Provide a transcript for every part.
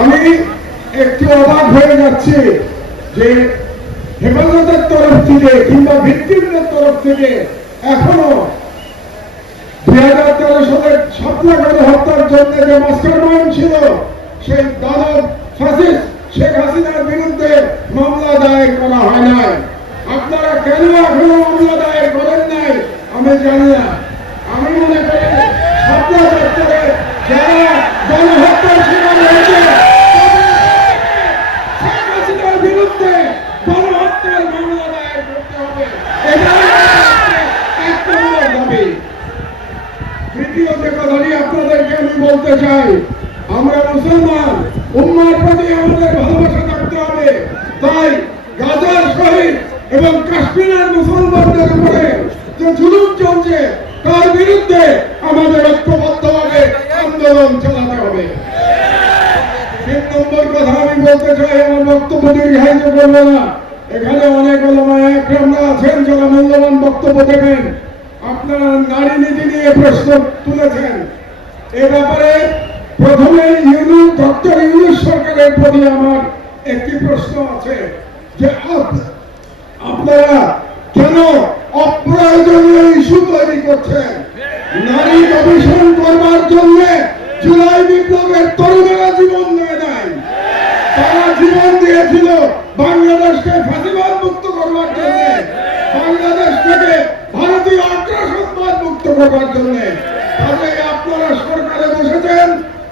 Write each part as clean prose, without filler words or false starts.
আমি একটু অবাক হয়ে যাচ্ছি যে হেফাজতের তরফ থেকে কিংবা ভিক্টিমদের তরফ থেকে এখনো 2013 সালের শাপলা গণহত্যার জন্য যে মাস্টারমাইন্ড ছিল সেই দানব ফ্যাসিস্ট শেখ হাসিনার বিরুদ্ধে মামলা দায়ের করা হয় নাই। আপনারা কেন এখনো মামলা দায়ের করেন নাই আমি জানি না। আমি মনে করি শাপলা চত্বরে যারা গণহত্যার শিকার হয়েছে শেখ হাসিনার বিরুদ্ধে গণহত্যার মামলা দায়ের করতে হবে, এটাই এক নম্বর দাবি। তৃতীয় যে কথাটি আপনাদেরকে আমি বলতে চাই, আমরা মুসলমান, উম্মার প্রতি আমাদের ভালোবাসা থাকতে হবে। তাই গাজার শহীদ এবং কাশ্মীরের মুসলমানদের উপরে যে জুলুম চলছে তার বিরুদ্ধে আমাদের ঐক্যবদ্ধভাবে আন্দোলন চালাতে হবে। 3 নম্বর কথা আমি বলতে চাই, আমার বক্তব্য দীর্ঘায়িত করবো না। এখানে অনেক ওলামায়ে একরামরা আছেন যারা মূল্যবান বক্তব্য দেবেন। আপনারা নারী নীতি নিয়ে প্রশ্ন তুলেছেন। এ ব্যাপারে প্রথমে ডক্টর ইউনূস সরকারের প্রতি আমার একটি প্রশ্ন আছে যে আপনারা কেন অপ্রয়োজনীয় ইস্যু তৈরি করছেন? নারী কমিশন করবার জন্য জুলাই বিপ্লবের তরুণেরা জীবন দেয় নাই। তারা জীবন দিয়েছিল বাংলাদেশকে ফাঁসিবাদ মুক্ত করবার জন্য, বাংলাদেশ থেকে ভারতীয় আগ্রাসনবাদ মুক্ত করবার জন্য। কাজেই আপনারা সরকারে বসেছেন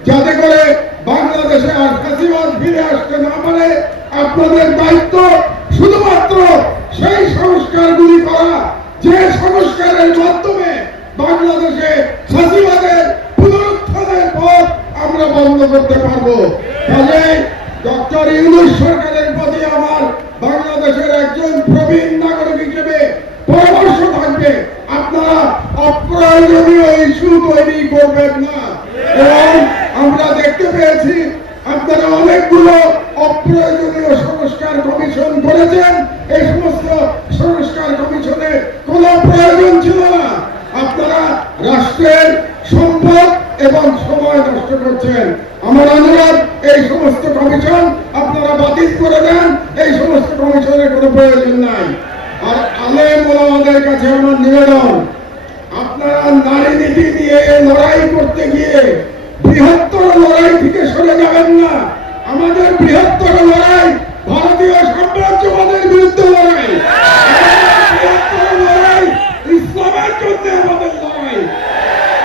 যাতে করে বাংলাদেশে আর ফাঁসিবাদ ফিরে আসতে না পারে। আপনাদের দায়িত্ব শুধুমাত্র সেই সংস্কারগুলি করা যে সংস্কারের মাধ্যমে বাংলাদেশে ফাঁসিবাদের পুনরুত্থানের পথ আমরা বন্ধ করতে পারবো। কাজেই ডক্টর ইউনূস সরকারের প্রতি আমার বাংলাদেশের একজন প্রবীণ নাগরিক হিসেবে পরামর্শ থাকবে, আপনারা অপ্রয়োজনীয় ইস্যু তৈরি করবেন না। এবং আমরা দেখতে পেয়েছি আপনারা অনেকগুলো অপ্রয়োজনীয় সংস্কার কমিশন করেছেন। এই সমস্ত সংস্কার কমিশনের কোনো প্রয়োজন ছিল না। আপনারা রাষ্ট্রের সম্পদ এবং সময় নষ্ট করছেন। আমার অনুরোধ, এই সমস্ত কমিশন আপনারা বাতিল করে দেন। এই সমস্ত কমিশনের কোনো প্রয়োজন নাই। আর আলেম ওলামাদের কাছে আমার নিবেদন, আপনারা নারী নীতি নিয়ে লড়াই করতে গিয়ে বৃহত্তর লড়াই থেকে সরে যাবেন না। আমাদের বৃহত্তর লড়াই ভারতীয় সাম্রাজ্যবাদের বিরুদ্ধে লড়াই, বৃহত্তর লড়াই ইসলামের জন্য আমাদের লড়াই।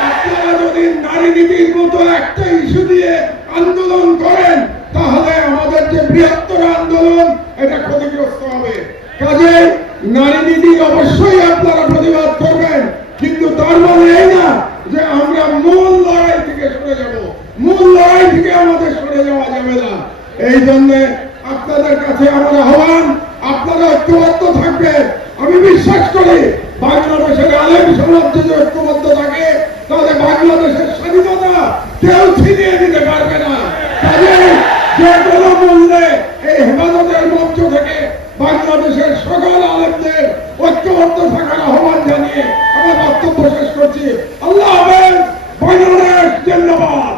আপনারা যদি নারী নীতির মতো একটা ইস্যু দিয়ে আন্দোলন করেন তাহলে আমাদের যে বৃহত্তর আন্দোলন এটা ক্ষতিগ্রস্ত হবে। কাজে নারী নীতি অবশ্যই আপনারা প্রতিবাদ করবেন, কিন্তু তার মানে এই না যে আমরা মূল লড়াই থেকে সরে যাব। মূল লড়াই থেকে আমাদের সরে যাওয়া যাবে না। এই জন্য আপনাদের কাছে আমার আহ্বান, আপনারা ঐক্যবদ্ধ থাকবেন। আমি বিশ্বাস করি বাংলাদেশের আলেম সমাজ যদি ঐক্যবদ্ধ থাকে তাহলে বাংলাদেশের স্বাধীনতা কেউ ছিনিয়ে দিতে পারবে না। কাজে যে কোনো মূল্যে এই হেফাজতের মঞ্চ থেকে বাংলাদেশের সকল আলেমদের ঐক্যবদ্ধ থাকার আহ্বান জানিয়ে আমার বক্তব্য শেষ করছি। আল্লাহ হাফেজ। বাংলাদেশ জিন্দাবাদ।